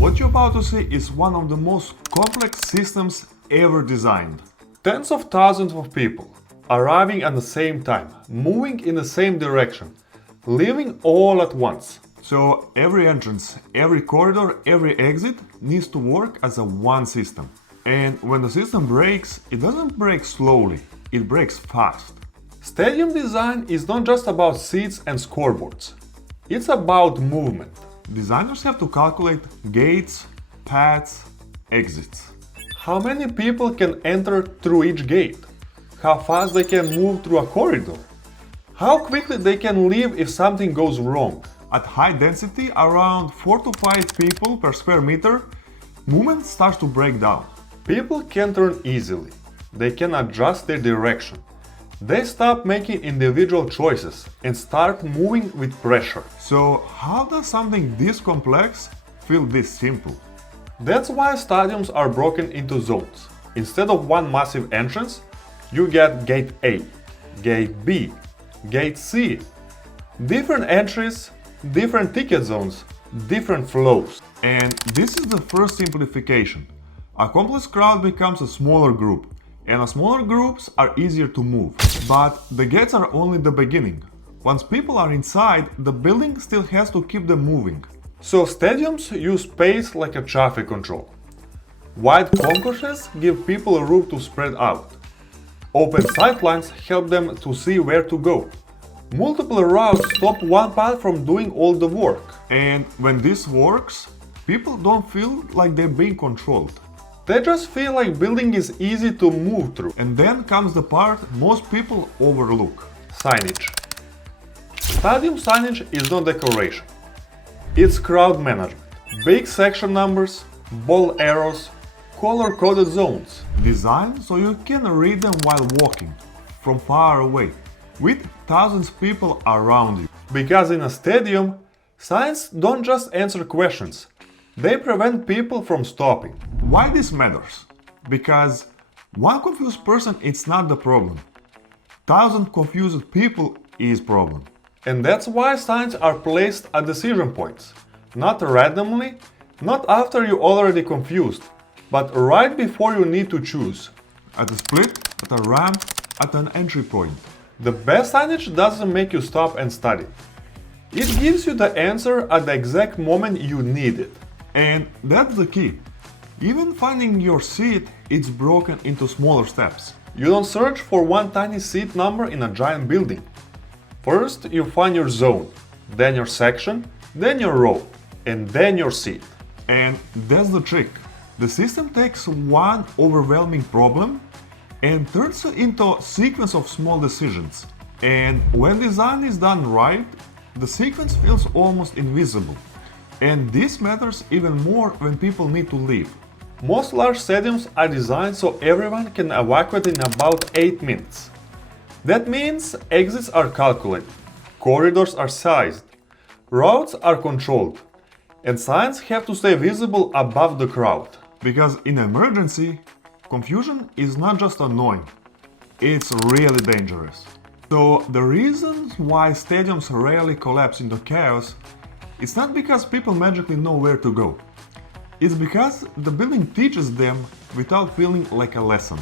What you're about to see is one of the most complex systems ever designed. Tens of thousands of people arriving at the same time, moving in the same direction, leaving all at once. So every entrance, every corridor, every exit needs to work as a one system. And when the system breaks, it doesn't break slowly, it breaks fast. Stadium design is not just about seats and scoreboards. It's about movement. Designers have to calculate gates, paths, exits. How many people can enter through each gate? How fast they can move through a corridor? How quickly they can leave if something goes wrong? At high density, around 4 to 5 people per square meter, movement starts to break down. People can turn easily. They can adjust their direction. They stop making individual choices and start moving with pressure. So how does something this complex feel this simple? That's why stadiums are broken into zones. Instead of one massive entrance, you get Gate A, Gate B, Gate C. Different entries, different ticket zones, different flows. And this is the first simplification. A complex crowd becomes a smaller group, and smaller groups are easier to move. But the gates are only the beginning. Once people are inside, the building still has to keep them moving. So stadiums use space like a traffic control. Wide concourses give people room to spread out. Open sightlines help them to see where to go. Multiple routes stop one path from doing all the work. And when this works, people don't feel like they're being controlled. They just feel like building is easy to move through. And then comes the part most people overlook. Signage. Stadium signage is not decoration. It's crowd management. Big section numbers, bold arrows, color-coded zones. Designed so you can read them while walking, from far away, with thousands of people around you. Because in a stadium, signs don't just answer questions. They prevent people from stopping. Why this matters? Because one confused person is not the problem. 1,000 confused people is problem. And that's why signs are placed at decision points. Not randomly, not after you're already confused, but right before you need to choose. At a split, at a ramp, at an entry point. The best signage doesn't make you stop and study. It gives you the answer at the exact moment you need it. And that's the key. Even finding your seat, it's broken into smaller steps. You don't search for one tiny seat number in a giant building. First, you find your zone, then your section, then your row, and then your seat. And that's the trick. The system takes one overwhelming problem and turns it into a sequence of small decisions. And when design is done right, the sequence feels almost invisible. And this matters even more when people need to leave. Most large stadiums are designed so everyone can evacuate in about 8 minutes. That means exits are calculated, corridors are sized, routes are controlled, and signs have to stay visible above the crowd. Because in an emergency, confusion is not just annoying, it's really dangerous. So the reason why stadiums rarely collapse into chaos is not because people magically know where to go. It's because the building teaches them without feeling like a lesson.